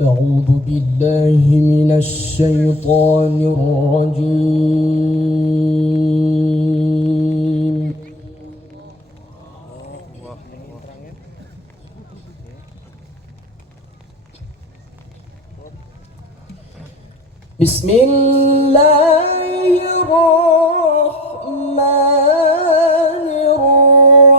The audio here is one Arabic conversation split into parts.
أعوذ بالله من الشيطان الرجيم. بسم الله الرحمن الرحيم.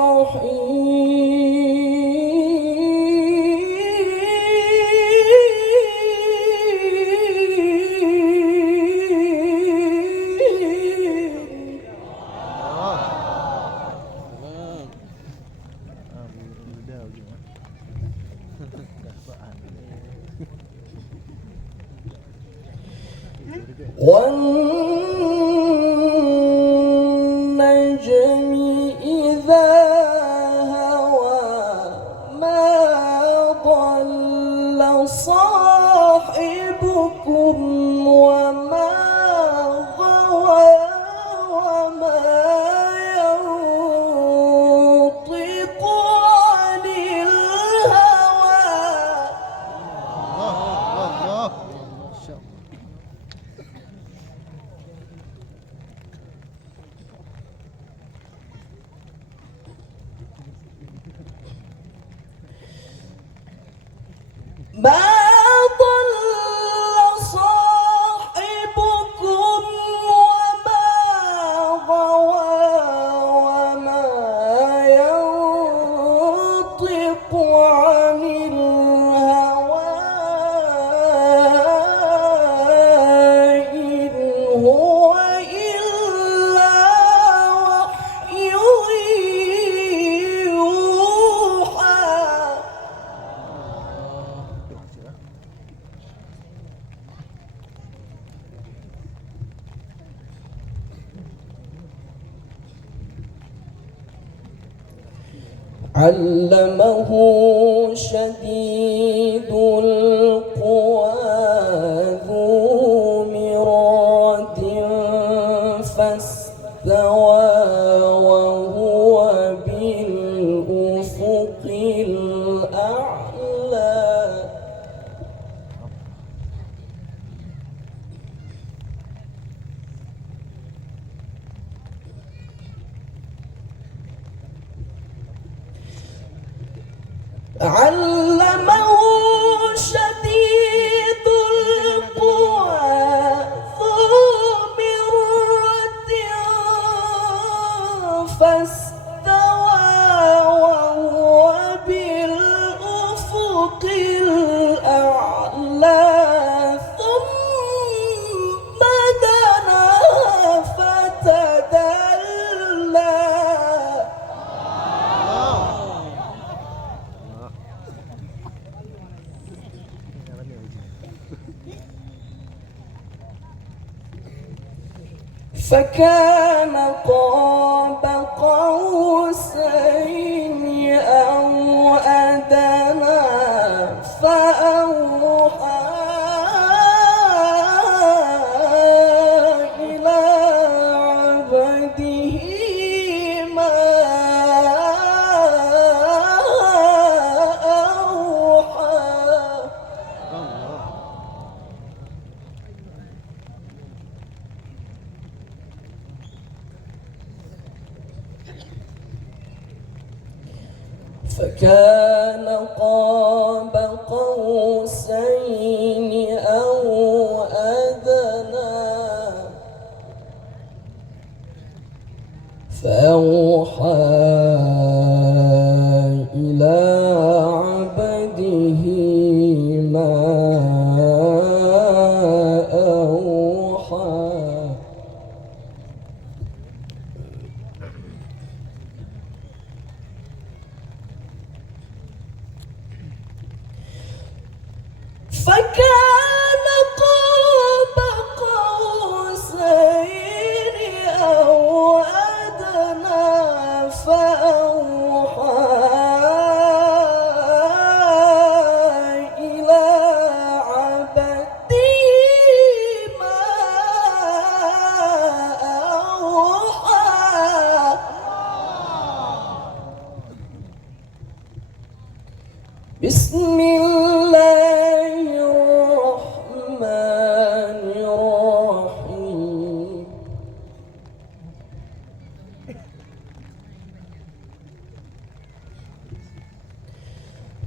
والنجم إذا هوى ما ضل صاحبكم وما غوى وما ينطق عن الهوى. ما ضل صاحبكم وما غوى وما ينطق عن الهوى إن هو إلا وحي يوحى. علمه شديد القوى ذو مراد فاستوى وهو بالأفق الأعلى. علمه شديد القوى ذو مرة فاستوى وهو بالأفق الأعلى ثم دنا فتدلى. فكان قاب قوسين أو أدنى فأوحى إلى عبده ما أوحى. فكان قاب قوسين أو أدنى فأوحى إلى عبده ما أوحى. فكان قاب قوسين أو أدنى فأوحى إلى عبده ما أوحى. بسم الله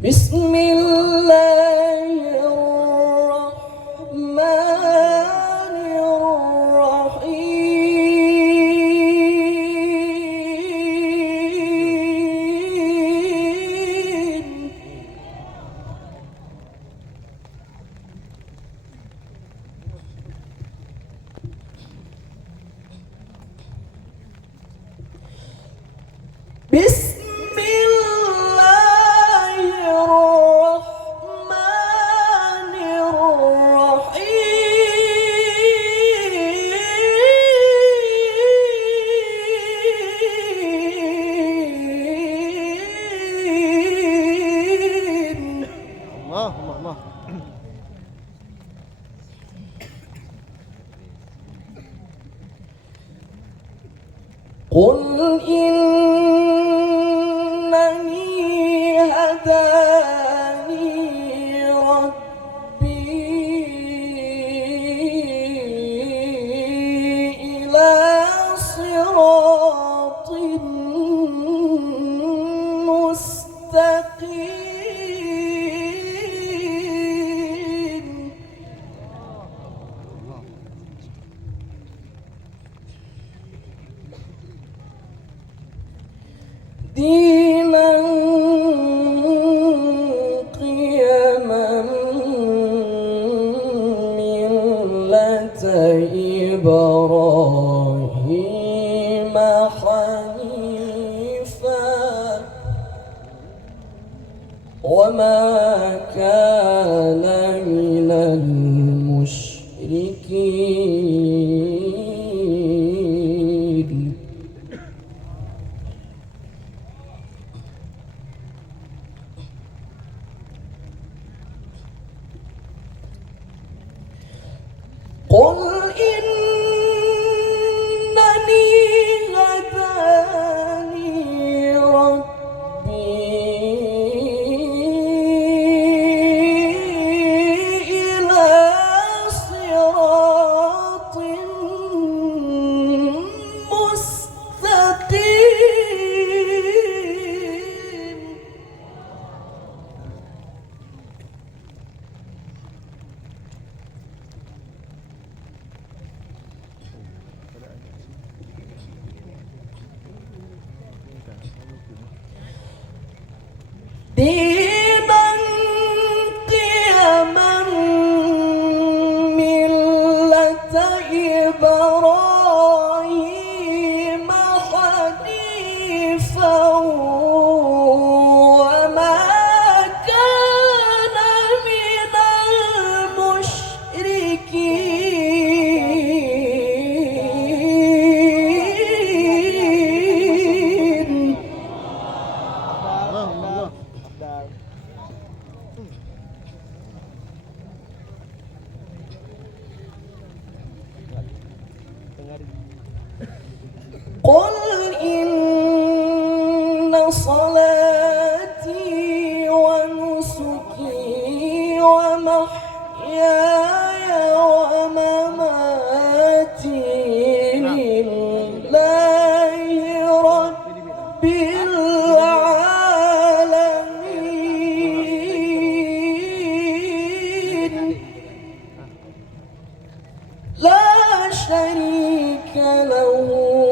بسم الله الرحمن الرحيم بسم الله. قل إنني هداني ربي إلى صراط مستقيم دينا قيما ملة إبراهيم حنيفا وما كان من المشركين قل إنني هداني ربي إلى صراط مستقيم دينا قيما ملة إبراهيم حنيفا وما كان من المشركين Allah. قل إن صلاتي ونسكي ومحياي ومماتي لله رب العالمين لا شريك له